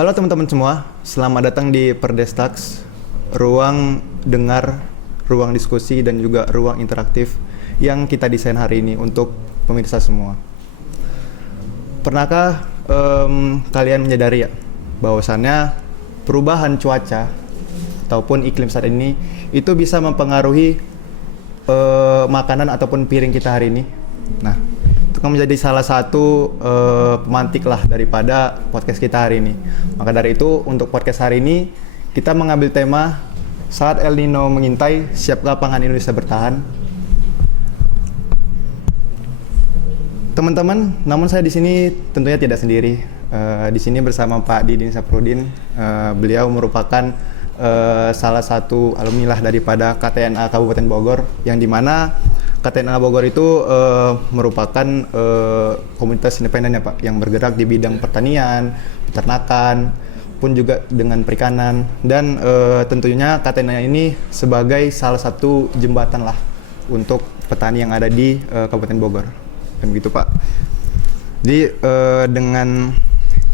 Halo teman-teman semua, selamat datang di Perdestax, ruang dengar, ruang diskusi dan juga ruang interaktif yang kita desain hari ini untuk pemirsa semua. Pernahkah kalian menyadari ya bahwasannya perubahan cuaca ataupun iklim saat ini itu bisa mempengaruhi makanan ataupun piring kita hari ini? Nah, itu kan menjadi salah satu pemantik lah daripada podcast kita hari ini. Maka dari itu untuk podcast hari ini kita mengambil tema saat El Nino mengintai, siapkah pangan Indonesia bertahan? Teman-teman, namun saya di sini tentunya tidak sendiri. Di sini bersama Pak Didin Saprudin. Beliau merupakan salah satu alumni lah daripada KTNA Kabupaten Bogor, yang dimana KTNA Bogor itu merupakan komunitas independen ya Pak, yang bergerak di bidang pertanian, peternakan, pun juga dengan perikanan, dan tentunya KTNA ini sebagai salah satu jembatan lah untuk petani yang ada di Kabupaten Bogor. Dan begitu Pak. Jadi dengan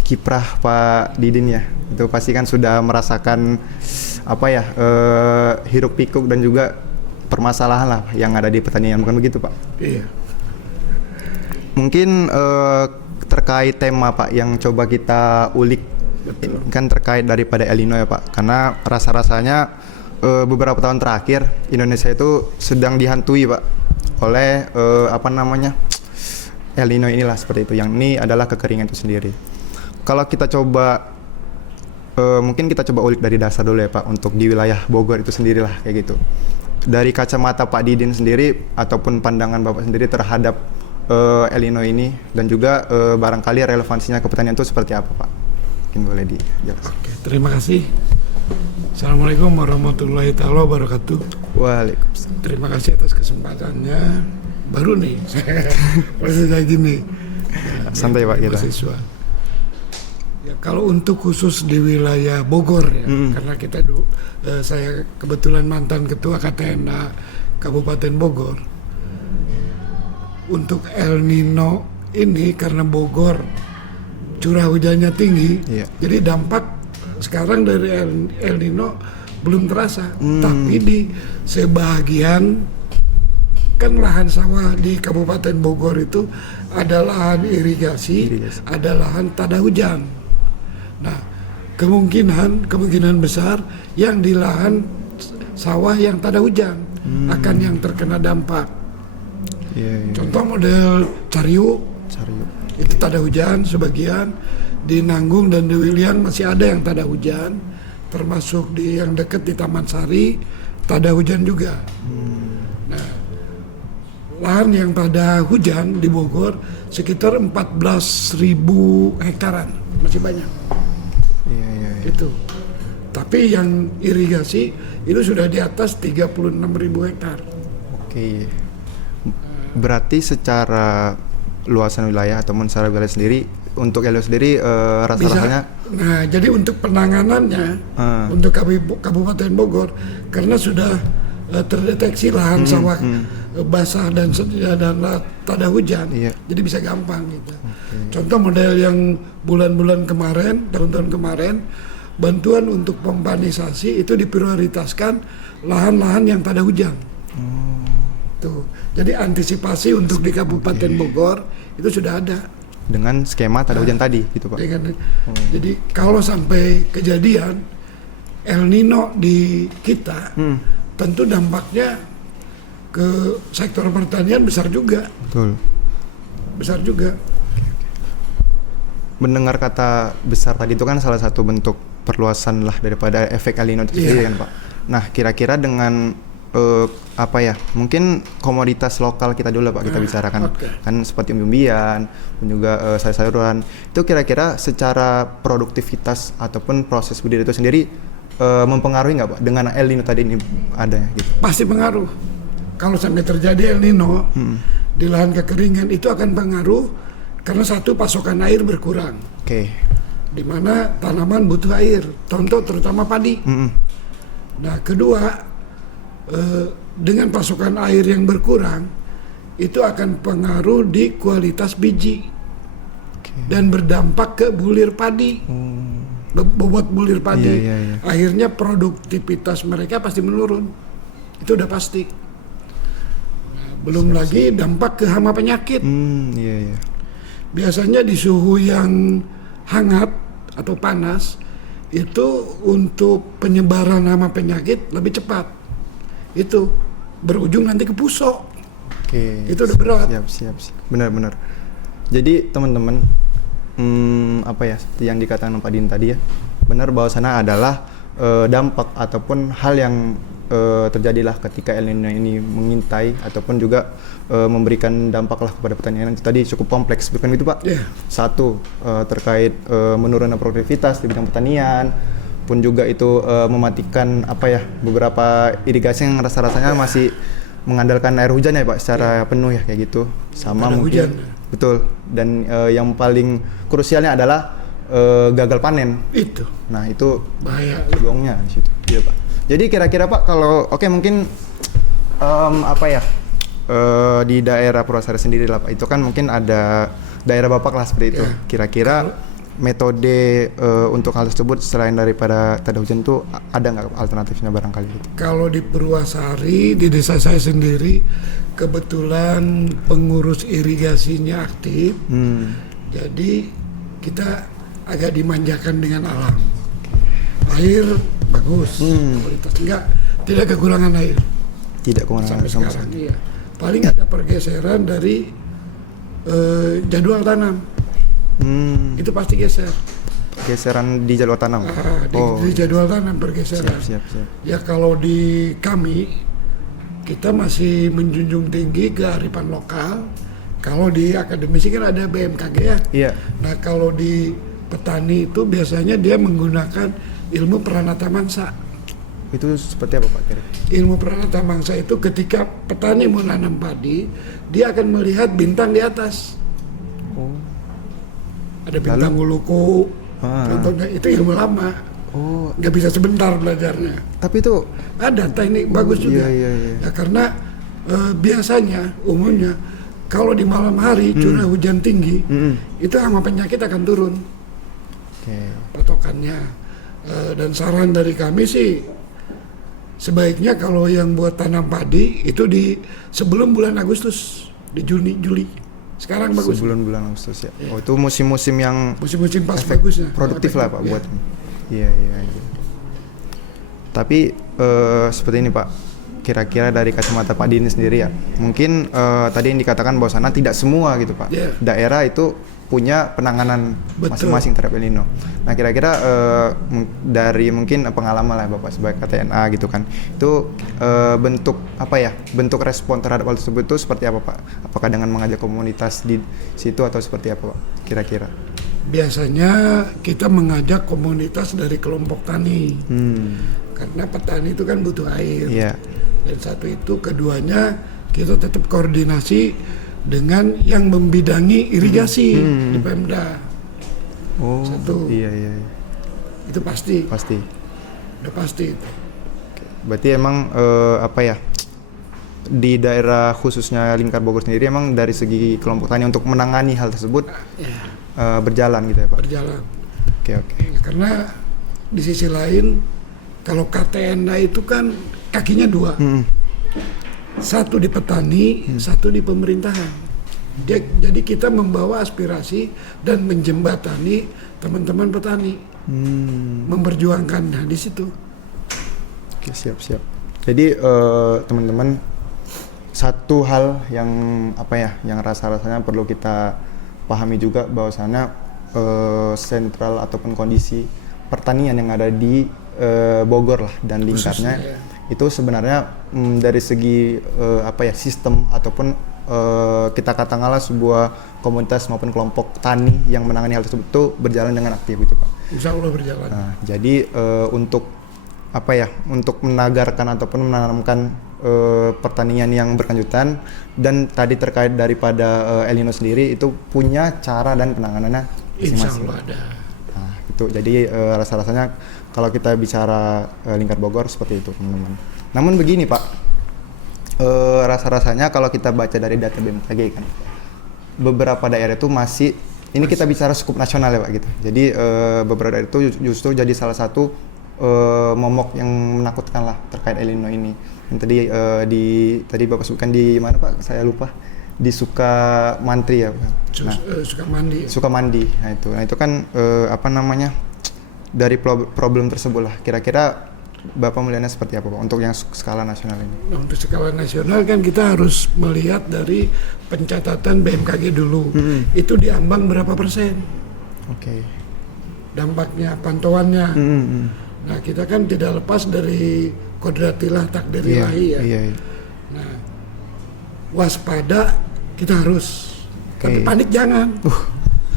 kiprah Pak Didin ya, itu pasti kan sudah merasakan apa ya, hiruk pikuk dan juga permasalahan lah yang ada di pertanian, bukan begitu Pak? Iya. Mungkin terkait tema Pak yang coba kita ulik. Betul. Kan terkait daripada El Nino ya Pak, karena rasa-rasanya beberapa tahun terakhir Indonesia itu sedang dihantui Pak oleh El Nino inilah seperti itu, yang ini adalah kekeringan itu sendiri. Kalau kita coba mungkin kita coba ulik dari dasar dulu ya Pak, untuk di wilayah Bogor itu sendirilah kayak gitu. Dari kacamata Pak Didin sendiri ataupun pandangan Bapak sendiri terhadap El Nino ini, dan juga barangkali relevansinya ke pertanian itu seperti apa Pak? Mungkin boleh dijelaskan. Oke, terima kasih. Assalamualaikum warahmatullahi taala wabarakatuh. Waalaikumsalam. Terima kasih atas kesempatannya. Baru nih masih kayak gini. Santai Pak kita. Mahasiswa. Ya, kalau untuk khusus di wilayah Bogor ya, karena saya kebetulan mantan ketua KTNA Kabupaten Bogor. Untuk El Nino ini karena Bogor curah hujannya tinggi, jadi dampak sekarang dari El Nino belum terasa. Tapi di sebagian kan lahan sawah di Kabupaten Bogor itu ada lahan irigasi, ada lahan tada hujan. Nah, kemungkinan besar yang di lahan sawah yang tada hujan akan yang terkena dampak. Contoh model Cariu, itu tada hujan sebagian, di Nanggung dan di Wilian masih ada yang tada hujan, termasuk di yang dekat di Taman Sari tada hujan juga. Nah, lahan yang tada hujan di Bogor sekitar 14.000 hektaran, masih banyak. Itu. Tapi yang irigasi itu sudah di atas 36.000 hektar. Oke. Berarti secara luasan wilayah ataupun secara wilayah sendiri, untuk El Nino sendiri rasa-rasanya. Nah, jadi untuk penanganannya untuk Kabupaten Bogor, karena sudah terdeteksi lahan sawah basah dan tada hujan, jadi bisa gampang gitu. Contoh model yang bulan-bulan kemarin, tahun-tahun kemarin, bantuan untuk pompanisasi itu diprioritaskan lahan-lahan yang tada hujan. Tuh, jadi antisipasi untuk di Kabupaten Bogor itu sudah ada dengan skema tada hujan tadi, gitu Pak. Jadi kalau sampai kejadian El Nino di kita, tentu dampaknya ke sektor pertanian besar juga. Betul. Besar juga. Mendengar kata besar tadi itu kan salah satu bentuk perluasan lah daripada efek El Nino itu sendiri kan Pak. Nah, kira-kira dengan mungkin komoditas lokal kita dulu Pak, kita bicarakan kan seperti umbi-umbian dan juga sayur-sayuran. Itu kira-kira secara produktivitas ataupun proses budidaya itu sendiri mempengaruhi nggak Pak dengan El Nino tadi ini ada gitu? Pasti pengaruh. Kalau sampai terjadi El Nino di lahan kekeringan itu akan pengaruh, karena satu, pasokan air berkurang. Di mana tanaman butuh air, contoh terutama padi. Nah, kedua, dengan pasokan air yang berkurang itu akan pengaruh di kualitas biji dan berdampak ke bulir padi. bobot bulir padi. Iya. Akhirnya produktivitas mereka pasti menurun. Itu udah pasti. Nah, belum lagi dampak ke hama penyakit. Iya. Biasanya di suhu yang hangat atau panas itu untuk penyebaran hama penyakit lebih cepat. Itu berujung nanti ke pusok. Oke. Itu udah berat. Siap. Benar. Jadi teman-teman, seperti yang dikatakan Pak Din tadi ya, benar bahwasanya adalah dampak ataupun hal yang terjadilah ketika El Nino ini mengintai ataupun juga memberikan dampak lah kepada pertanian. Tadi cukup kompleks, bukan gitu Pak? Yeah. Satu, terkait menurunnya produktivitas di bidang pertanian, pun juga itu mematikan beberapa irigasi yang rasa-rasanya masih mengandalkan air hujan ya Pak secara penuh ya, kayak gitu. Sama ada mungkin hujan. Betul. Dan yang paling krusialnya adalah gagal panen. Itu Nah, itu bahaya. gongnya di situ. Iya Pak. Jadi kira-kira Pak, kalau mungkin di daerah Purwasari sendiri lah Pak, itu kan mungkin ada daerah Bapak lah seperti itu. Ya. Kira-kira metode untuk hal tersebut selain daripada tak ada hujan itu ada nggak alternatifnya barangkali gitu? Kalau di Purwasari, di desa saya sendiri, kebetulan pengurus irigasinya aktif. Jadi kita agak dimanjakan dengan alam. Air bagus, kualitas tidak kekurangan air Tidak kemana sampai sama sekarang. sekali. Iya. Paling ada pergeseran dari jadwal tanam. Itu pasti geser. Geseran di jalur tanam. Di jadwal tanam pergeseran. Siap. Ya kalau di kami kita masih menjunjung tinggi kearifan lokal. Kalau di akademisi kan ada BMKG ya. Iya. Nah kalau di petani itu biasanya dia menggunakan ilmu peranata mangsa. Itu seperti apa Pak kira? Ilmu peranata mangsa itu ketika petani mau nanam padi, dia akan melihat bintang di atas. Ada bintang Uluku, contohnya itu ilmu lama. Nggak bisa sebentar belajarnya. Tapi itu Ada teknik bagus juga. Iya. Ya, karena biasanya umumnya kalau di malam hari curah hujan tinggi, itu hama penyakit akan turun. Patokannya. Dan saran dari kami sih sebaiknya kalau yang buat tanam padi itu di sebelum bulan Agustus, di Juli. Sekarang bagus. sebelum bulan Agustus ya. Itu musim-musim yang Musim-musim pas bagusnya. produktif lah Pak Ya. buat. Iya. Tapi seperti ini Pak, kira-kira dari kacamata Pak Dini sendiri ya, mungkin tadi yang dikatakan bahwasannya tidak semua gitu Pak, daerah itu punya penanganan masing-masing terhadap El Nino. Nah kira-kira dari mungkin pengalaman lah Bapak sebagai KTNA gitu kan, itu bentuk respon terhadap hal tersebut itu seperti apa Pak? Apakah dengan mengajak komunitas di situ atau seperti apa Pak? Kira-kira? Biasanya kita mengajak komunitas dari kelompok tani, karena petani itu kan butuh air. Iya. Dan satu itu, keduanya kita tetap koordinasi dengan yang membidangi irigasi di Pemda. Satu. Iya. Itu pasti. Udah pasti itu. Berarti emang di daerah khususnya Lingkar Bogor sendiri emang dari segi kelompok tani untuk menangani hal tersebut berjalan gitu ya Pak? Berjalan. Oke. Ya, karena di sisi lain kalau KTNA itu kan kakinya dua. Satu di petani, satu di pemerintahan. Jadi kita membawa aspirasi dan menjembatani teman-teman petani, memperjuangkan di situ. Oke, siap. Jadi teman-teman, satu hal yang yang rasa-rasanya perlu kita pahami juga bahwasanya sentral ataupun kondisi pertanian yang ada di Bogor lah dan lingkarnya itu sebenarnya dari segi sistem ataupun kita katakanlah sebuah komunitas maupun kelompok tani yang menangani hal tersebut itu berjalan dengan aktif gitu Pak. Insya Allah berjalan. Nah, jadi untuk untuk menagarkan ataupun menanamkan pertanian yang berkelanjutan dan tadi terkait daripada El Nino sendiri itu punya cara dan penanganannya Insya masing-masing. Allah ada. Nah, itu jadi rasa-rasanya kalau kita bicara Lingkar Bogor seperti itu teman-teman. Namun begini Pak, rasa-rasanya kalau kita baca dari data BMKG kan, beberapa daerah itu masih ini kita bicara skup nasional ya Pak gitu. Jadi beberapa dari itu justru jadi salah satu momok yang menakutkan lah terkait El Nino ini. Yang tadi Bapak sebutkan di mana Pak? Saya lupa. Di Sukamantri ya Pak. Sukamandi. Nah itu kan apa namanya? Dari problem tersebut lah. Kira-kira Bapak melihatnya seperti apa Pak untuk yang skala nasional ini? Nah, untuk skala nasional kan kita harus melihat dari pencatatan BMKG dulu. Itu diambang berapa persen? Oke. Dampaknya, pantauannya. Nah, kita kan tidak lepas dari kodratillah takdir ilahi ya. Iya. Nah, waspada kita harus. Tapi panik jangan.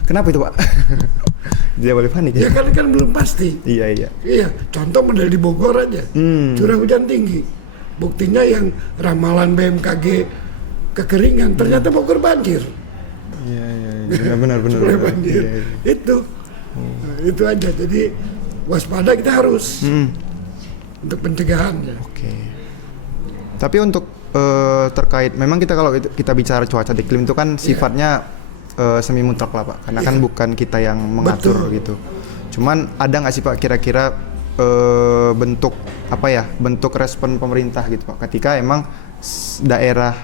Kenapa itu Pak? Dia boleh panik ya? Ya kan belum pasti. Iya. Contoh model di Bogor aja, curah hujan tinggi. Buktinya yang ramalan BMKG kekeringan, ternyata Bogor banjir. Iya. Benar. Banjir. Iya. Itu. Nah, itu aja. Jadi waspada kita harus untuk pencegahannya. Oke. Tapi untuk terkait, memang kita kalau kita bicara cuaca iklim itu kan sifatnya semi mutlak lah Pak, karena kan bukan kita yang mengatur. Betul. Gitu. Cuman ada nggak sih Pak kira-kira bentuk bentuk respon pemerintah gitu Pak, ketika emang daerah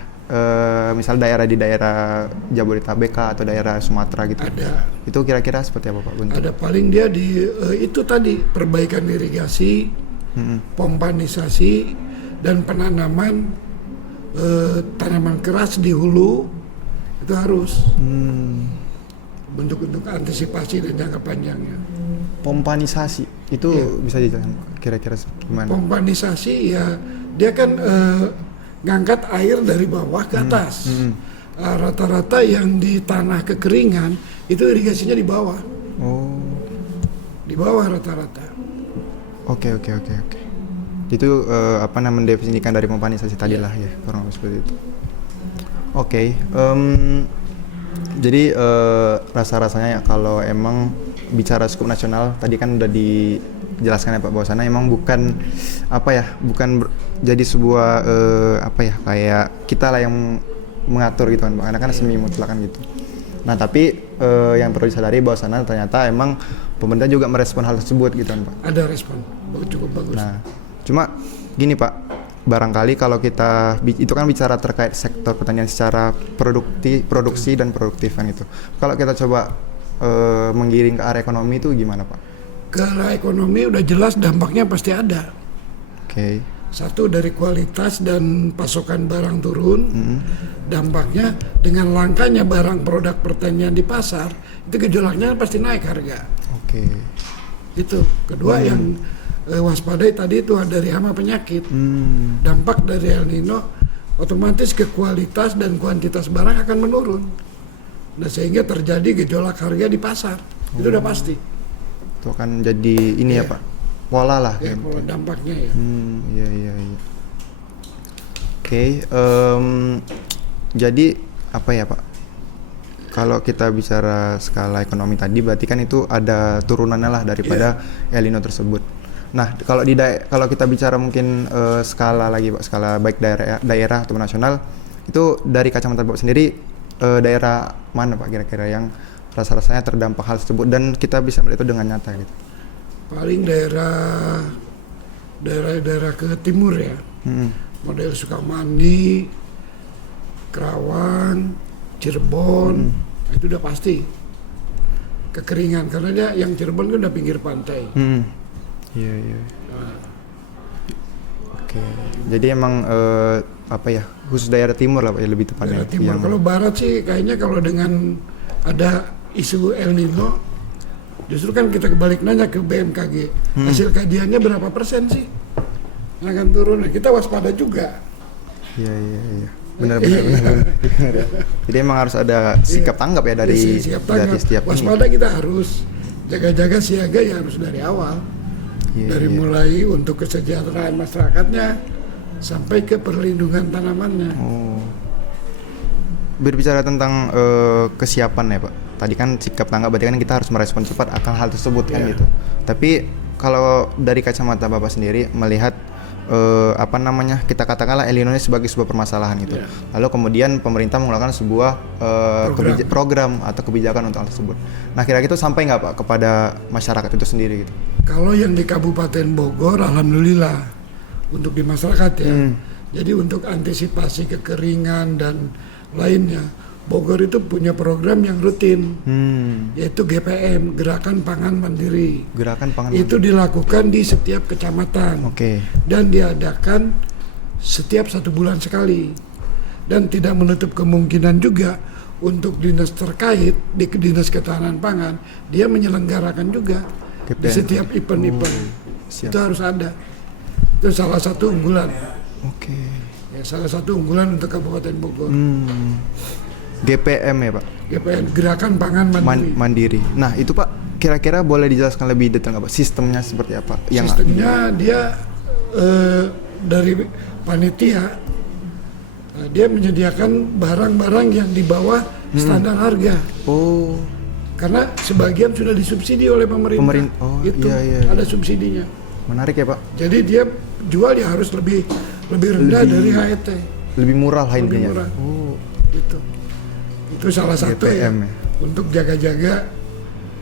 misal daerah di daerah Jabodetabek atau daerah Sumatera gitu. Ada. Itu kira-kira seperti apa Pak bentuk? Ada, paling dia di itu tadi perbaikan irigasi, pompanisasi dan penanaman tanaman keras di hulu itu harus bentuk-bentuk antisipasi dan jangka panjangnya. Pompanisasi itu bisa dijelaskan kira-kira gimana? Pompanisasi ya dia kan ngangkat air dari bawah ke atas. Rata-rata yang di tanah kekeringan itu irigasinya di bawah. Di bawah rata-rata. Oke. Itu mendefinisikan dari pompanisasi tadi lah ya, kurang lebih seperti itu. Oke. Jadi rasa-rasanya ya kalau emang bicara skup nasional tadi kan udah dijelaskan ya Pak bahwasanya emang bukan jadi sebuah kayak kita lah yang mengatur gitu kan Pak, karena kan semi mutlak kan gitu. Nah tapi yang perlu disadari bahwasanya ternyata emang pemerintah juga merespon hal tersebut gitu kan Pak. Ada respon, cukup bagus. Nah cuma gini Pak, barangkali kalau kita itu kan bicara terkait sektor pertanian secara produksi dan produktif kan itu. Kalau kita coba menggiring ke arah ekonomi itu gimana Pak? Ke arah ekonomi udah jelas dampaknya pasti ada. Oke. Satu dari kualitas dan pasokan barang turun, dampaknya dengan langkanya barang produk pertanian di pasar itu gejolaknya pasti naik harga. Oke. Itu. Kedua yang waspadai tadi itu dari hama penyakit. Dampak dari El Nino otomatis ke kualitas dan kuantitas barang akan menurun. Nah sehingga terjadi gejolak harga di pasar. Itu udah pasti. Itu akan jadi ini ya Pak, pola lah. Ya, pola dampaknya ya. Iya. Oke. Jadi apa ya Pak? Kalau kita bicara skala ekonomi tadi berarti kan itu ada turunannya lah daripada El Nino tersebut. Nah, kalau kita bicara mungkin skala lagi Pak, skala baik daerah atau nasional, itu dari kacamata Bapak sendiri daerah mana Pak kira-kira yang rasa-rasanya terdampak hal tersebut dan kita bisa melihat itu dengan nyata gitu? Paling daerah ke timur ya. Model Sukamandi, Kerawang, Cirebon, itu udah pasti kekeringan karena dia yang Cirebon kan udah pinggir pantai. Iya. Oke. Jadi emang khusus daerah timur lah Pak ya lebih tepatnya. Daerah timur. Kalau barat sih kayaknya kalau dengan ada isu El Nino, justru kan kita kebalik nanya ke BMKG. Hasil kajiannya berapa persen sih yang akan turun? Nah, kita waspada juga. Iya. Benar. Jadi emang harus ada sikap tanggap ya dari setiap waspada ini. Kita harus jaga-jaga siaga ya harus dari awal. Mulai untuk kesejahteraan masyarakatnya sampai ke perlindungan tanamannya. Berbicara tentang kesiapan ya Pak. Tadi kan sikap tanggap berarti kan kita harus merespon cepat akan hal tersebut kan gitu. Tapi kalau dari kacamata Bapak sendiri melihat apa namanya, kita katakanlah El Nino ini sebagai sebuah permasalahan gitu. Lalu kemudian pemerintah mengeluarkan sebuah program atau kebijakan untuk hal tersebut. Nah, kira-kira itu sampai nggak Pak kepada masyarakat itu sendiri gitu? Kalau yang di Kabupaten Bogor, alhamdulillah untuk di masyarakat ya. Jadi untuk antisipasi kekeringan dan lainnya, Bogor itu punya program yang rutin, yaitu GPM, Gerakan Pangan Mandiri. Gerakan Pangan itu Mandiri. Dilakukan di setiap kecamatan. Dan diadakan setiap 1 bulan sekali. Dan tidak menutup kemungkinan juga untuk dinas terkait di Dinas Ketahanan Pangan, dia menyelenggarakan juga GPM. Di setiap event-event. Itu harus ada. Itu salah satu unggulan. Ya, salah satu unggulan untuk Kabupaten Bogor. GPM ya Pak? GPM, Gerakan Pangan Mandiri. Mandiri. Nah itu Pak, kira-kira boleh dijelaskan lebih detail nggak Pak? Sistemnya seperti apa? Sistemnya dia dari panitia, dia menyediakan barang-barang yang di bawah standar harga. Karena sebagian sudah disubsidi oleh pemerintah. Itu ada subsidinya. Menarik ya Pak? Jadi dia jual ya harus lebih rendah dari HET. Lebih murah lah intinya. Gitu. Itu salah satu GPM, ya, untuk jaga-jaga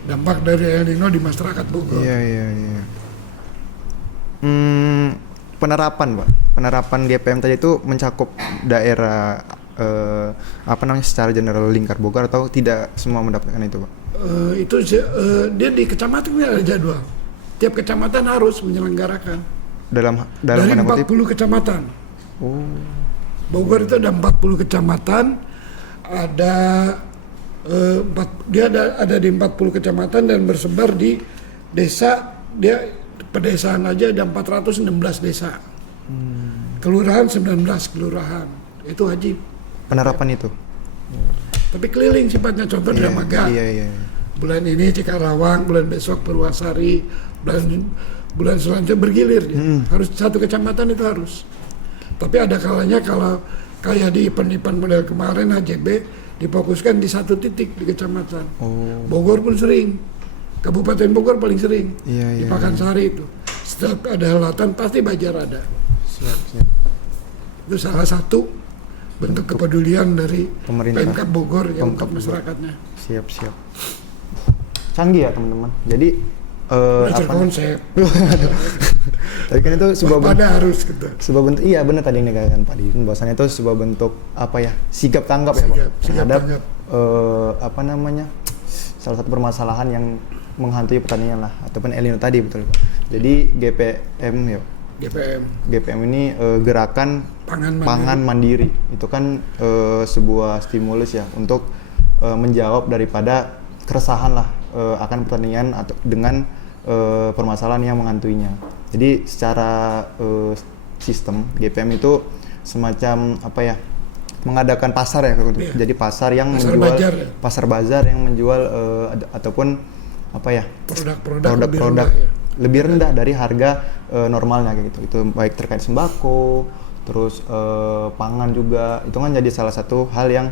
dampak dari El Nino di masyarakat Bogor. Iya. Penerapan GPM tadi itu mencakup daerah secara general lingkar Bogor atau tidak semua mendapatkan itu Pak? Dia di kecamatan ada jadwal. Tiap kecamatan harus menyelenggarakan. Dalam dari 40 kecamatan. Bogor itu ada 40 kecamatan. Dia ada di 40 kecamatan dan bersebar di desa. Dia pedesaan aja ada 416 desa. Kelurahan 19 kelurahan. Itu wajib penerapan itu. Tapi keliling sifatnya, contoh Dramaga. Bulan ini Cikarawang, bulan besok Purwasari, bulan selanjutnya bergilir dia. Harus satu kecamatan itu harus. Tapi ada kalanya kalau kayak di event-event model kemarin HJB difokuskan di satu titik di kecamatan. Bogor pun sering. Kabupaten Bogor paling sering. Di Pakansari itu. Setiap ada helatan pasti Bajar ada. Siap. Itu salah satu bentuk kepedulian dari pemerintah Pemkab Bogor yang untuk masyarakatnya. Siap. Canggih ya teman-teman. Jadi konsep. Tadi kan itu sebuah harus gitu. Sebuah bentuk, iya benar tadi yang dikatakan Pak Didin, bahwasanya itu sebuah bentuk sikap tanggap ya Pak terhadap salah satu permasalahan yang menghantui pertanian lah ataupun El Nino tadi, betul Pak. Jadi GPM ini gerakan pangan mandiri. Itu kan sebuah stimulus ya untuk menjawab daripada keresahan lah akan pertanian atau dengan permasalahan yang menghantuinya. Jadi secara sistem GPM itu semacam mengadakan pasar ya, jadi pasar yang pasar bazar yang menjual ataupun produk-produk lebih rendah dari harga normalnya kayak gitu. Itu baik terkait sembako, terus pangan juga. Itu kan jadi salah satu hal yang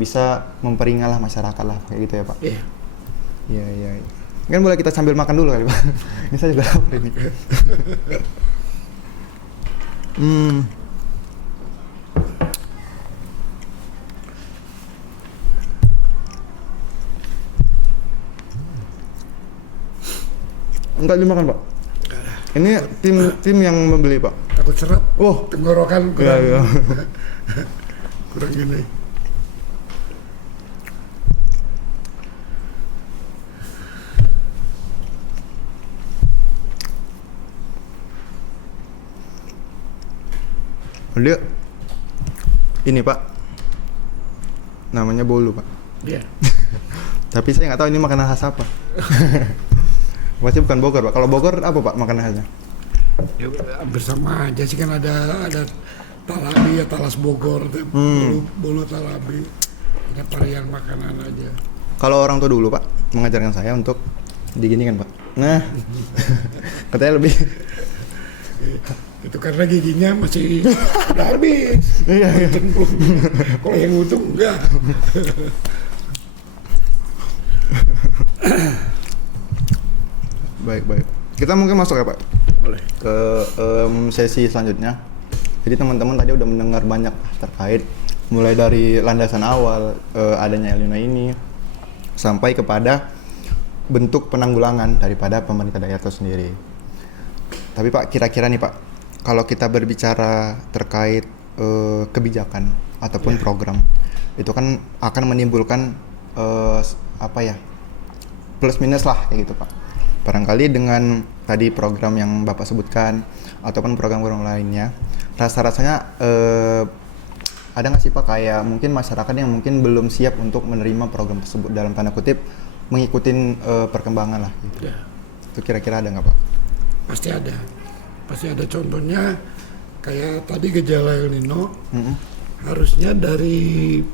bisa memperingatlah masyarakat lah kayak gitu ya Pak. Iya. Kan boleh kita sambil makan dulu kali Pak. Ini saya juga lapar ini. Enggak dimakan Pak. Ini tim yang membeli Pak. Takut seret. Tenggorokan kurang. Kurang gini. Dia ini Pak, namanya bolu Pak. Iya. Tapi saya nggak tahu ini makanan khas apa. Pasti bukan Bogor Pak. Kalau Bogor apa Pak makanan khasnya? Ya bersama aja sih, kan ada talabi ya, talas Bogor, bolu talabi. Ada varian makanan aja. Kalau orang tua dulu Pak mengajarkan saya untuk diginikan Pak. Nah, katanya lebih. Itu karena giginya masih udah habis. Iya. Kalau yang utuh enggak. Baik. Kita mungkin masuk ya Pak. boleh. Ke sesi selanjutnya. Jadi teman-teman tadi udah mendengar banyak terkait mulai dari landasan awal adanya El Nino ini sampai kepada bentuk penanggulangan daripada pemerintah daerah itu sendiri. Tapi Pak, kira-kira nih Pak, kalau kita berbicara terkait kebijakan ataupun program, itu kan akan menimbulkan plus minus lah kayak gitu Pak. Barangkali dengan tadi program yang Bapak sebutkan ataupun program-program lainnya, rasa-rasanya ada nggak sih Pak kayak mungkin masyarakat yang mungkin belum siap untuk menerima program tersebut, dalam tanda kutip mengikuti perkembangan lah gitu. Itu kira-kira ada nggak Pak? Pasti ada contohnya kayak tadi gejala El Nino. Harusnya dari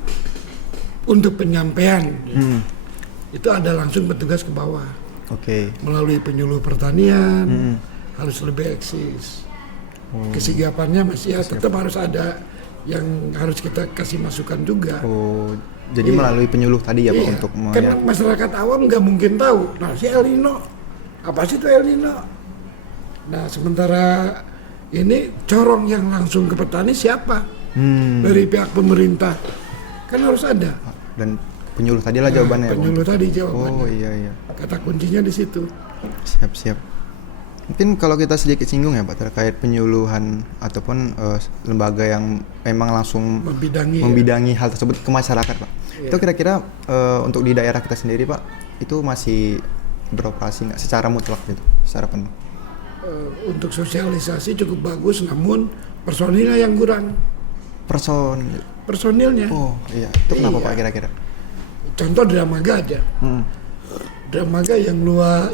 untuk penyampaian itu ada langsung petugas ke bawah. Melalui penyuluh pertanian harus lebih eksis. Kesigapannya masih tetap harus ada yang harus kita kasih masukan juga. Jadi melalui penyuluh tadi ya Pak untuk karena masyarakat awam nggak mungkin tahu. Nah, si El Nino apa sih itu El Nino? Nah, sementara ini corong yang langsung ke petani siapa? Dari pihak pemerintah kan harus ada. Dan penyuluh tadi lah jawabannya. Penyuluh tadi jawabannya. Iya. Kata kuncinya di situ. Siap. Mungkin kalau kita sedikit singgung ya Pak terkait penyuluhan ataupun lembaga yang memang langsung membidangi hal tersebut ke masyarakat Pak. Itu kira-kira untuk di daerah kita sendiri Pak, itu masih beroperasi nggak secara mutlak gitu, secara penuh? Untuk sosialisasi cukup bagus, namun personilnya yang kurang. Personilnya. Iya. Itu kenapa Pak kira-kira? Contoh Dramaga aja. Dramaga yang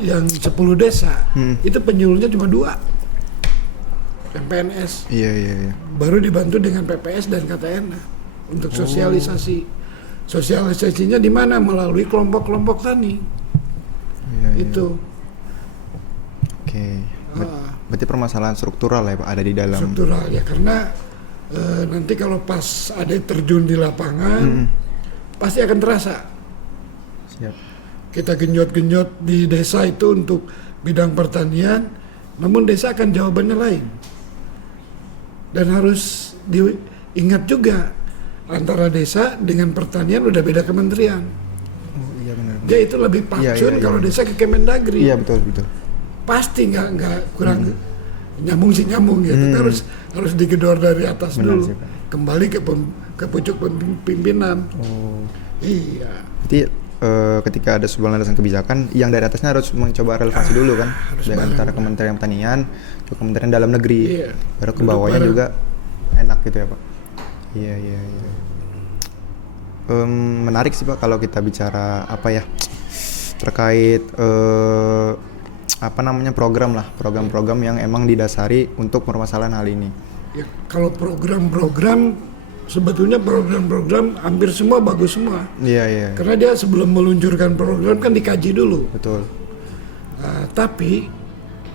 yang 10 desa, itu penyuluhnya cuma 2. Yang PNS. Iya. Baru dibantu dengan PPS dan KTN untuk sosialisasi. Sosialisasinya di mana? Melalui kelompok-kelompok tani. Itu. Berarti permasalahan struktural ya Pak ada di dalam. Struktural ya, karena nanti kalau pas ada terjun di lapangan pasti akan terasa. Siap. Kita genjot-genjot di desa itu untuk bidang pertanian, namun desa akan jawabannya lain. Dan harus diingat juga antara desa dengan pertanian udah beda kementerian. Iya benar. Dia itu lebih patsun kalau desa ke Kemendagri. Iya betul. Pasti nggak kurang nyambung gitu. Harus digedor dari atas dulu. Sih, kembali ke pucuk pimpinan. Iya. Jadi ketika ada sebuah landasan kebijakan, yang dari atasnya harus mencoba relevansi dulu kan, dengan antara Kementerian Pertanian ke Kementerian Dalam Negeri, baru ke bawahnya juga enak gitu ya Pak. Iya. Menarik sih Pak kalau kita bicara terkait program-program yang emang didasari untuk permasalahan hal ini. Ya, kalau program-program sebetulnya program-program hampir semua bagus semua. Iya. Karena dia sebelum meluncurkan program kan dikaji dulu. Betul. Tapi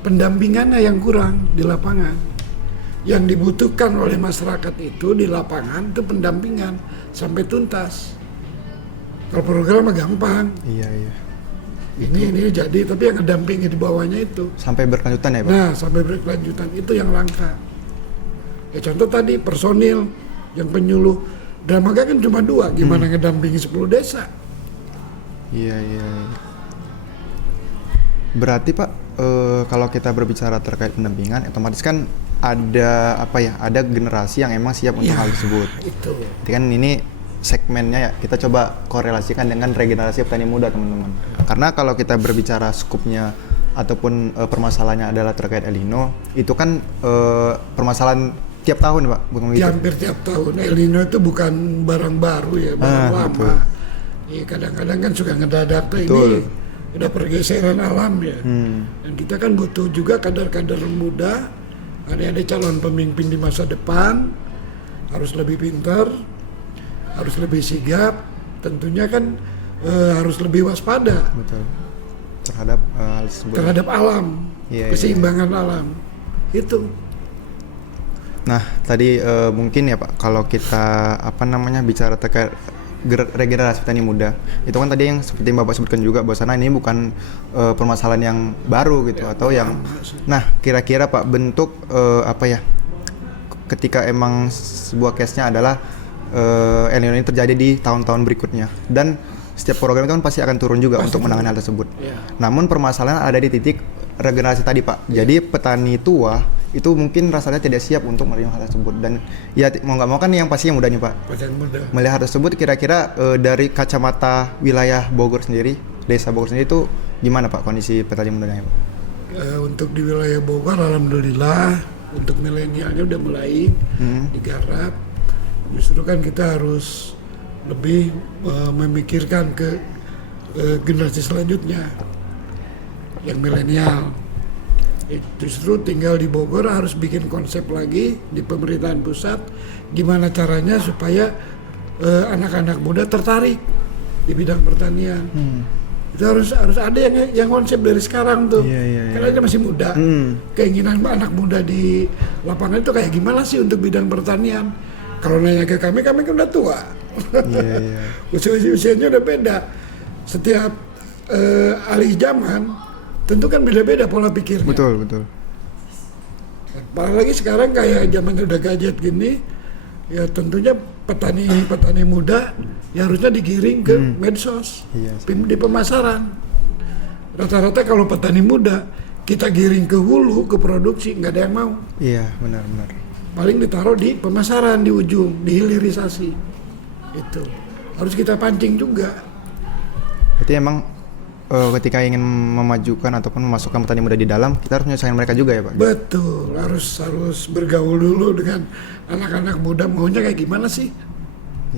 pendampingannya yang kurang di lapangan. Yang dibutuhkan oleh masyarakat itu di lapangan itu pendampingan sampai tuntas. Kalau program mah gampang. Iya. Ini jadi, tapi yang ngedampingi di bawahnya itu sampai berkelanjutan ya Pak? Nah, sampai berkelanjutan itu yang langka. Ya contoh tadi personil yang penyuluh Dramaga kan cuma 2, gimana ngedampingi 10 desa? Iya. Berarti Pak, kalau kita berbicara terkait pendampingan, otomatis kan ada ada generasi yang emang siap untuk hal tersebut. Itu. Jadi kan ini segmennya ya, kita coba korelasikan dengan regenerasi petani muda teman-teman. Karena kalau kita berbicara skupnya ataupun permasalahannya adalah terkait El Nino, itu kan permasalahan tiap tahun Pak, bukan gitu? Hampir tiap tahun. El Nino itu bukan barang baru ya, barang lama. Iya, kadang-kadang kan suka ngedadak ini udah pergeseran alam ya. Dan kita kan butuh juga kader-kader muda, ada calon pemimpin di masa depan, harus lebih pintar, harus lebih sigap, tentunya kan harus lebih waspada. Betul. Terhadap hal tersebut. Terhadap alam, keseimbangan alam. Itu. Nah, tadi mungkin ya Pak, kalau kita bicara terkait regenerasi petani muda. Itu kan tadi yang seperti Bapak sebutkan juga bahwasanya ini bukan permasalahan yang baru gitu atau yang. Nah, kira-kira Pak bentuk apa ya? Ketika emang sebuah case-nya adalah El Nino ini terjadi di tahun-tahun berikutnya dan setiap program itu kan pasti akan turun juga untuk menangani hal tersebut. Namun permasalahan ada di titik regenerasi tadi Pak. Jadi petani tua itu mungkin rasanya tidak siap untuk menerima hal tersebut dan ya mau nggak mau kan yang pasti yang muda nih Pak. Melihat hal tersebut kira-kira dari kacamata wilayah Bogor sendiri, desa Bogor sendiri itu gimana Pak kondisi petani mudanya Pak? Untuk di wilayah Bogor alhamdulillah untuk milenialnya udah mulai digarap. Justru kan kita harus lebih memikirkan ke generasi selanjutnya yang milenial. Justru tinggal di Bogor harus bikin konsep lagi di pemerintahan pusat gimana caranya supaya anak-anak muda tertarik di bidang pertanian. Itu harus ada yang konsep dari sekarang tuh. Karena dia masih muda. Keinginan anak muda di lapangan itu kayak gimana sih untuk bidang pertanian? Kalau nanya ke kami kan udah tua. Usianya udah beda. Setiap alih zaman tentu kan beda-beda pola pikirnya. Betul. Apalagi sekarang kayak zaman udah gadget gini, ya tentunya petani muda ya harusnya digiring ke medsos, di pemasaran. Rata-rata kalau petani muda kita giring ke hulu, ke produksi, nggak ada yang mau. Iya, benar. Paling ditaruh di pemasaran di ujung, di hilirisasi. Itu harus kita pancing juga. Berarti emang ketika ingin memajukan ataupun memasukkan petani muda di dalam, kita harus menyelesaikan mereka juga ya Pak? Betul, harus bergaul dulu dengan anak-anak muda maunya kayak gimana sih?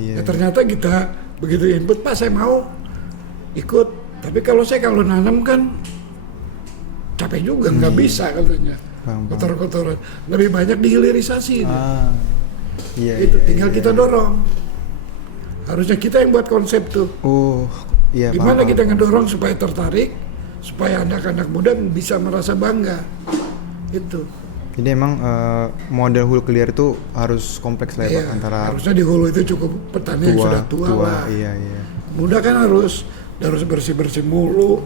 Ya ternyata kita begitu input, Pak saya mau ikut, tapi kalau nanam kan capek juga, nggak bisa katanya. Kotor-kotoran, lebih banyak dihilirisasi. Tinggal kita dorong. Harusnya kita yang buat konsep tuh. Gimana kita ngedorong supaya tertarik, supaya anak-anak muda bisa merasa bangga. Itu. Jadi emang model hulu kelir itu harus kompleks lah ya Pak, antara harusnya di hulu itu cukup petani yang sudah tua lah. Iya. Muda kan harus bersih mulu,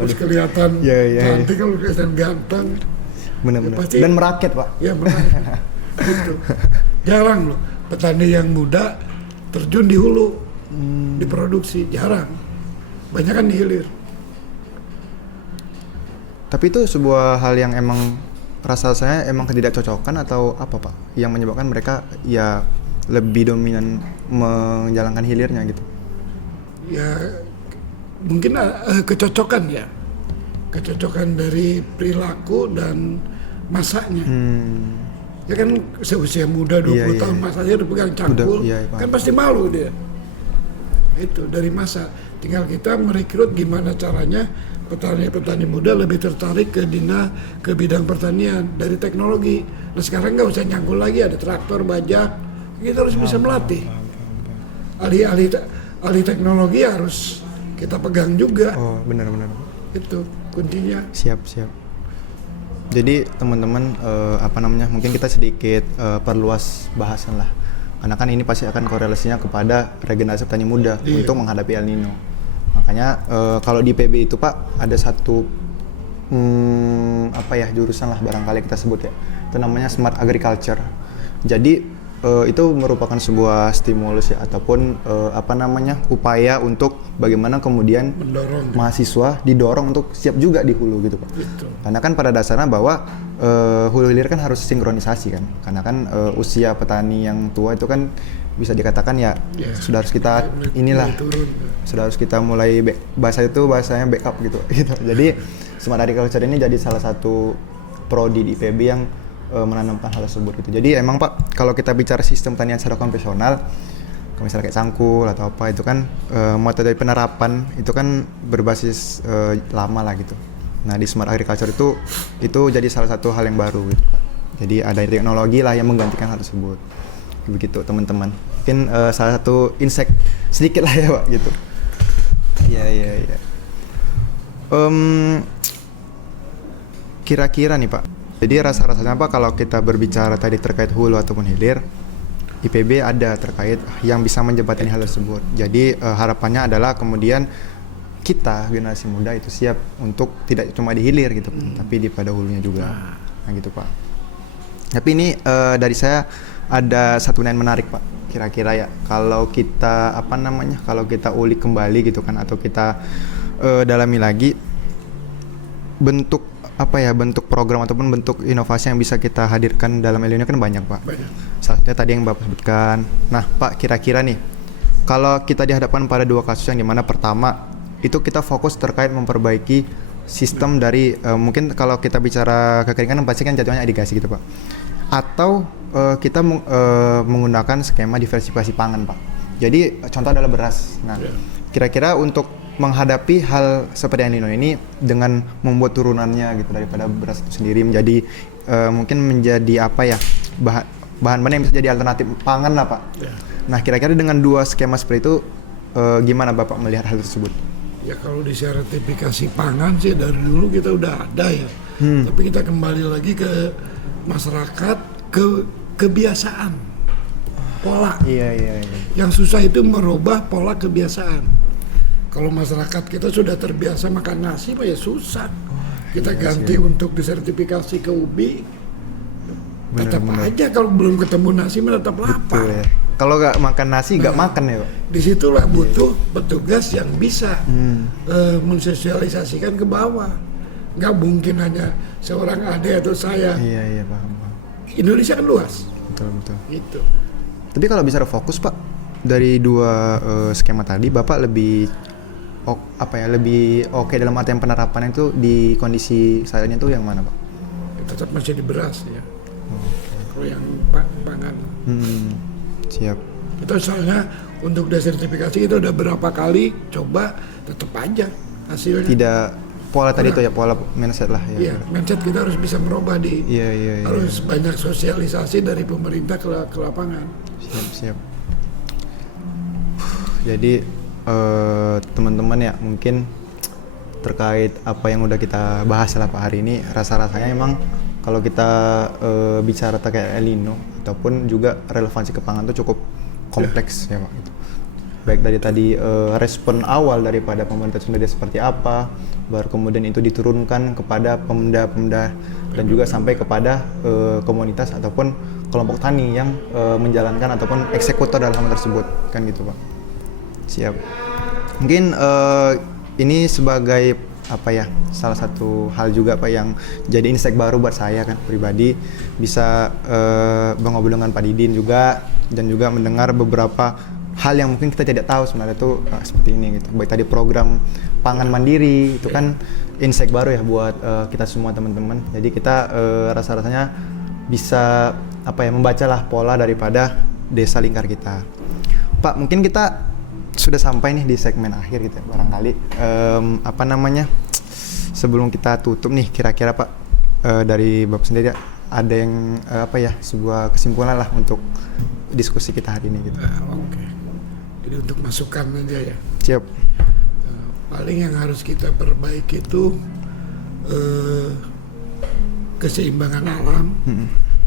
harus kelihatan cantik, kalau kelihatan ganteng. Benar. Dan merakyat Pak. Ya merakyat. Gitu. Jarang loh petani yang muda terjun di hulu, di produksi, jarang. Banyak kan di hilir. Tapi itu sebuah hal yang emang rasa-rasanya emang ketidakcocokan atau apa Pak? Yang menyebabkan mereka ya lebih dominan menjalankan hilirnya gitu? Ya mungkin kecocokan ya. Kecocokan dari perilaku dan masanya. Ya kan seusia muda 20 tahun masanya udah pegang cangkul, kan pasti malu dia. Itu dari masa. Tinggal kita merekrut gimana caranya petani-petani muda lebih tertarik ke bidang pertanian dari teknologi. Nah sekarang nggak usah nyangkul lagi, ada traktor, bajak. Kita harus bisa melatih. Ahli teknologi harus kita pegang juga. Oh benar. Itu kuncinya. Siap. Jadi teman-teman mungkin kita sedikit perluas bahasan lah. Karena kan ini pasti akan korelasinya kepada regenerasi petani muda untuk menghadapi El Nino. Makanya kalau di PB itu Pak ada satu jurusan lah barangkali kita sebut ya. Itu namanya Smart Agriculture. Jadi itu merupakan sebuah stimulus ya ataupun upaya untuk bagaimana kemudian mahasiswa didorong untuk siap juga di hulu gitu Pak. Karena kan pada dasarnya bahwa hulu hilir kan harus sinkronisasi kan. Karena kan usia petani yang tua itu kan bisa dikatakan sudah harus kita sudah harus kita mulai bahasanya backup gitu. Jadi Smart Agriculture ini jadi salah satu prodi di IPB yang menanamkan hal tersebut gitu. Jadi emang Pak kalau kita bicara sistem pertanian secara konvensional, kalau misalnya kayak cangkul atau apa itu kan metode penerapan itu kan berbasis lama lah gitu. Nah di Smart Agriculture itu jadi salah satu hal yang baru gitu Pak. Jadi ada teknologi lah yang menggantikan hal tersebut. Begitu teman-teman. Mungkin salah satu insight sedikit lah ya Pak gitu. Iya. Kira-kira nih Pak. Jadi rasa-rasanya Pak kalau kita berbicara tadi terkait hulu ataupun hilir, IPB ada terkait yang bisa menjembatani hal tersebut. Jadi harapannya adalah kemudian kita generasi muda itu siap untuk tidak cuma di hilir gitu, tapi di pada hulunya juga. Nah gitu Pak. Tapi ini dari saya ada satu yang menarik Pak. Kira-kira ya kalau kita kalau kita ulik kembali gitu kan, atau kita dalami lagi bentuk program ataupun bentuk inovasi yang bisa kita hadirkan dalam El Nino kan banyak Pak. Salah satunya tadi yang Bapak sebutkan. Nah Pak, kira-kira nih kalau kita dihadapkan pada dua kasus yang dimana pertama itu kita fokus terkait memperbaiki sistem dari mungkin kalau kita bicara kekeringan pasti kan jatuhnya irigasi gitu Pak, atau kita menggunakan skema diversifikasi pangan Pak. Jadi contoh adalah beras. Nah kira-kira untuk menghadapi hal seperti El Nino ini dengan membuat turunannya gitu daripada beras itu sendiri menjadi mungkin menjadi bahan-bahan yang bisa jadi alternatif pangan lah Pak. Nah kira-kira dengan dua skema seperti itu gimana Bapak melihat hal tersebut? Ya kalau di sertifikasi pangan sih dari dulu kita udah ada ya. Tapi kita kembali lagi ke masyarakat, ke kebiasaan, pola. Iya. Yang susah itu merubah pola kebiasaan. Kalau masyarakat kita sudah terbiasa makan nasi, Pak, ya susah. Kita ganti untuk disertifikasi ke ubi, tetap aja kalau belum ketemu nasi tetap lapar. Ya. Kalau nggak makan nasi nggak makan ya Pak. Disitulah butuh petugas yang bisa mensosialisasikan ke bawah. Nggak mungkin hanya seorang ade atau saya. Iya paham. Indonesia kan luas. Betul. Itu. Tapi kalau bisa fokus Pak dari dua skema tadi, Bapak lebih lebih oke dalam artian penerapan itu di kondisi saat ini tuh yang mana Pak? Tetap masih di beras ya. Kalau yang pangan. Siap. Itu soalnya untuk desertifikasi itu udah berapa kali coba, tetap aja hasilnya. Tidak pola tadi itu ya, pola mindset lah ya. Iya, mindset kita harus bisa merubah di. Iya. Harus banyak sosialisasi dari pemerintah ke lapangan. Siap. Jadi teman-teman ya mungkin terkait apa yang udah kita bahas lah Pak hari ini, rasa-rasanya memang kalau kita bicara terkait El Nino ataupun juga relevansi ke pangan itu cukup kompleks ya Pak. Baik dari tadi respon awal daripada pemerintah sendiri seperti apa, baru kemudian itu diturunkan kepada pemda-pemda dan juga sampai kepada komunitas ataupun kelompok tani yang menjalankan ataupun eksekutor dalam hal tersebut kan gitu Pak. Siap. Mungkin ini sebagai salah satu hal juga Pak yang jadi insight baru buat saya kan pribadi, bisa ngobrol dengan Pak Didin juga dan juga mendengar beberapa hal yang mungkin kita tidak tahu sebenarnya itu seperti ini gitu. Baik tadi program pangan mandiri itu kan insight baru ya buat kita semua teman-teman. Jadi kita rasa-rasanya bisa membacalah pola daripada desa lingkar kita. Pak, mungkin kita sudah sampai nih di segmen akhir gitu ya, barangkali sebelum kita tutup nih kira-kira Pak dari Bapak sendiri ada yang sebuah kesimpulan lah untuk diskusi kita hari ini gitu. Oke. Jadi untuk masukan aja ya. Siap. Paling yang harus kita perbaiki itu keseimbangan alam,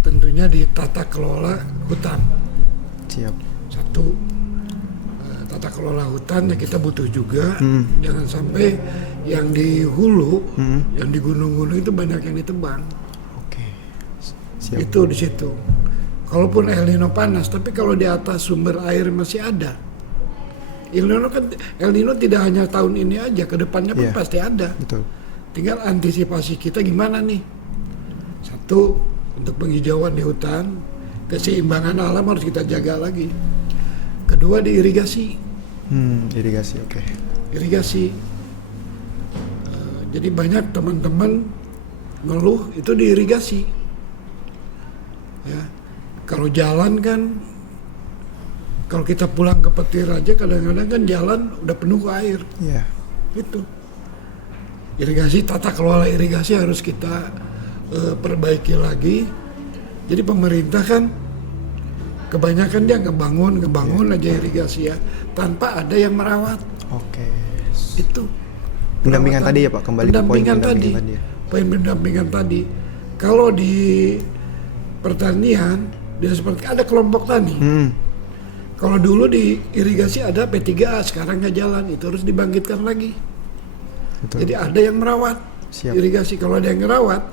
tentunya di tata kelola hutan. Siap. Satu, tata kelola hutan yang kita butuh juga. Jangan sampai yang di hulu, yang di gunung-gunung itu banyak yang ditebang. Oke. Siap. Itu di situ. Kalaupun El Nino panas, tapi kalau di atas sumber air masih ada. El Nino tidak hanya tahun ini aja, ke depannya pun pasti ada. Betul. Tinggal antisipasi kita gimana nih. Satu, untuk penghijauan di hutan, keseimbangan alam harus kita jaga lagi. Kedua, di irigasi. Irigasi, oke. Irigasi. Jadi banyak teman-teman ngeluh itu di irigasi. Ya, kalau jalan kan, kalau kita pulang ke petir aja kadang-kadang kan jalan udah penuh air. Iya. Itu. Irigasi, tata kelola irigasi harus kita perbaiki lagi. Jadi pemerintah kan kebanyakan dia ngebangun aja irigasi ya, tanpa ada yang merawat. Oke. Itu. Pendampingan tadi ya Pak, kembali ke poin pendampingan tadi. Poin pendampingan tadi. Kalau di pertanian Dia seperti ada kelompok tani. Kalau dulu di irigasi ada P3A, sekarang nggak jalan, itu harus dibangkitkan lagi. Betul. Jadi ada yang merawat irigasi. Kalau ada yang merawat,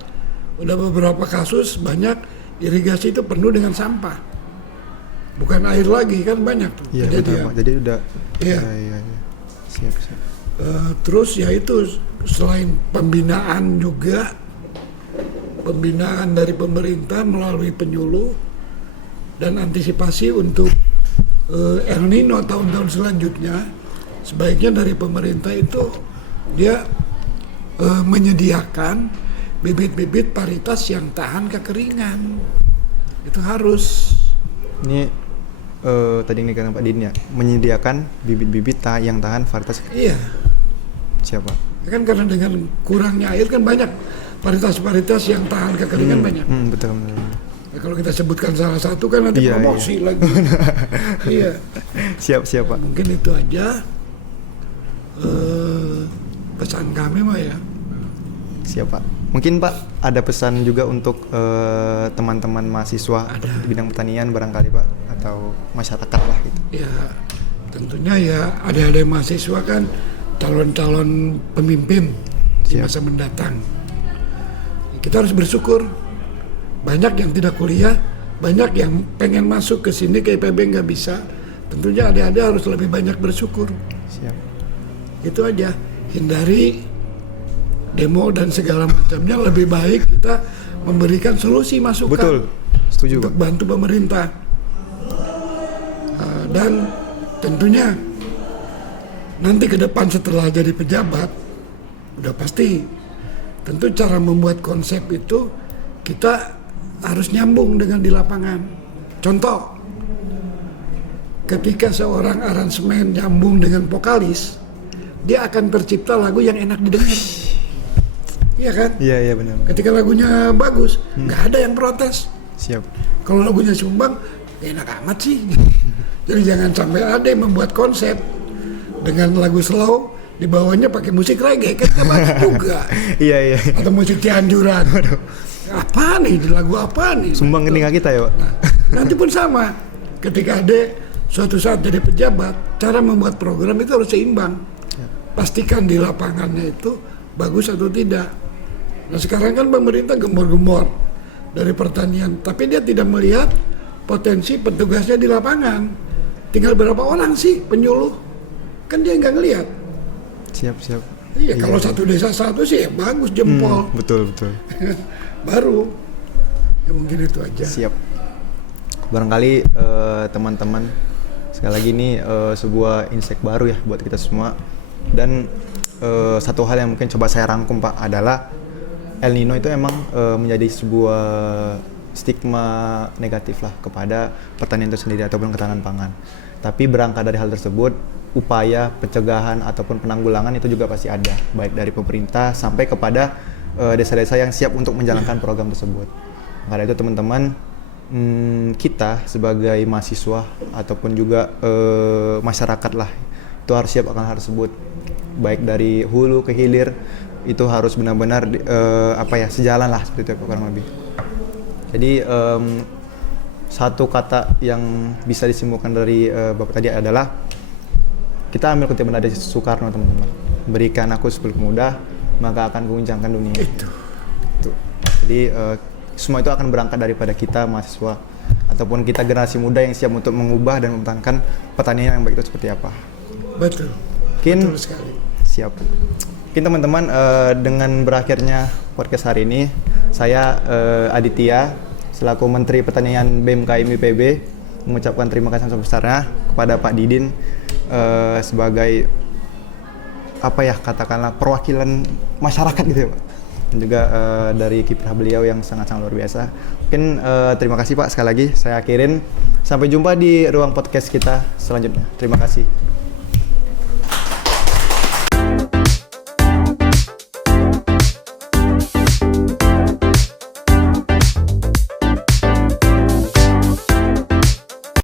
udah beberapa kasus banyak irigasi itu penuh dengan sampah. Bukan air lagi, kan banyak tuh. Iya, betul, Pak. Jadi udah. Iya. Siap. Terus ya itu, selain pembinaan juga, pembinaan dari pemerintah melalui penyuluh dan antisipasi untuk El Nino tahun-tahun selanjutnya, sebaiknya dari pemerintah itu dia menyediakan bibit-bibit paritas yang tahan kekeringan. Itu harus. Ini tadi ini kan Pak Din ya, menyediakan bibit-bibit yang tahan varietas. Iya. Siapa? Kan karena dengan kurangnya air kan banyak varietas-varietas yang tahan kekeringan banyak. Betul. Ya, kalau kita sebutkan salah satu kan nanti promosi lagi. Iya. Siap Pak. Mungkin itu aja pesan kami mah ya. Siap Pak. Mungkin Pak ada pesan juga untuk teman-teman mahasiswa di bidang pertanian barangkali Pak, atau masyarakat lah gitu. Ya tentunya ya adik-adik mahasiswa kan calon-calon pemimpin di masa mendatang. Kita harus bersyukur. Banyak yang tidak kuliah, banyak yang pengen masuk ke sini ke IPB nggak bisa. Tentunya adik-adik harus lebih banyak bersyukur. Siap. Itu aja. Hindari demo dan segala macamnya, lebih baik kita memberikan solusi masukan. Betul. Setuju untuk bantu pemerintah. Dan tentunya nanti ke depan setelah jadi pejabat, udah pasti tentu cara membuat konsep itu kita harus nyambung dengan di lapangan. Contoh, ketika seorang aransemen nyambung dengan vokalis, dia akan tercipta lagu yang enak didengar. Iya kan? Iya benar. Ketika lagunya bagus, nggak ada yang protes. Siap. Kalau lagunya sumbang, ya enak amat sih. Jadi jangan sampai ada yang membuat konsep dengan lagu slow, di bawahnya pakai musik reggae, kan kebanyakan juga. Iya. Atau musik Cianjuran. Apa nih, lagu apa nih? Sumbang ke telinga kita ya Pak. Nah, nanti pun sama. Ketika ada suatu saat jadi pejabat, cara membuat program itu harus seimbang. Pastikan di lapangannya itu bagus atau tidak. Nah sekarang kan pemerintah gembor-gembor dari pertanian, tapi dia tidak melihat potensi petugasnya di lapangan. Tinggal berapa orang sih penyuluh? Kan dia nggak ngelihat. Siap. Iya, kalau satu desa satu sih ya bagus, jempol. Betul. Baru. Ya mungkin itu aja. Siap. Barangkali teman-teman, sekali lagi ini sebuah insight baru ya buat kita semua. Dan satu hal yang mungkin coba saya rangkum Pak adalah El Nino itu emang menjadi sebuah stigma negatif lah kepada pertanian itu sendiri ataupun ketahanan pangan. Tapi berangkat dari hal tersebut, upaya pencegahan ataupun penanggulangan itu juga pasti ada, baik dari pemerintah sampai kepada desa-desa yang siap untuk menjalankan program tersebut. Karena itu teman-teman, kita sebagai mahasiswa ataupun juga masyarakat lah, itu harus siap akan hal tersebut. Baik dari hulu ke hilir, itu harus benar-benar sejalan lah seperti itu kurang lebih. Jadi satu kata yang bisa disimpulkan dari Bapak tadi adalah kita ambil kutipan dari Soekarno teman-teman. Berikan aku 10 pemuda, maka akan kuguncangkan dunia. Itu. Jadi semua itu akan berangkat daripada kita mahasiswa ataupun kita generasi muda yang siap untuk mengubah dan mempertahankan pertanian yang baik itu seperti apa. Betul. Mungkin betul sekali. Siap. Mungkin teman-teman, dengan berakhirnya podcast hari ini, saya Aditya selaku Menteri Pertanian BMKM IPB mengucapkan terima kasih sebesar-besarnya kepada Pak Didin sebagai katakanlah perwakilan masyarakat gitu ya Pak. Dan juga dari kiprah beliau yang sangat-sangat luar biasa. Mungkin terima kasih Pak sekali lagi saya akhirin. Sampai jumpa di ruang podcast kita selanjutnya. Terima kasih.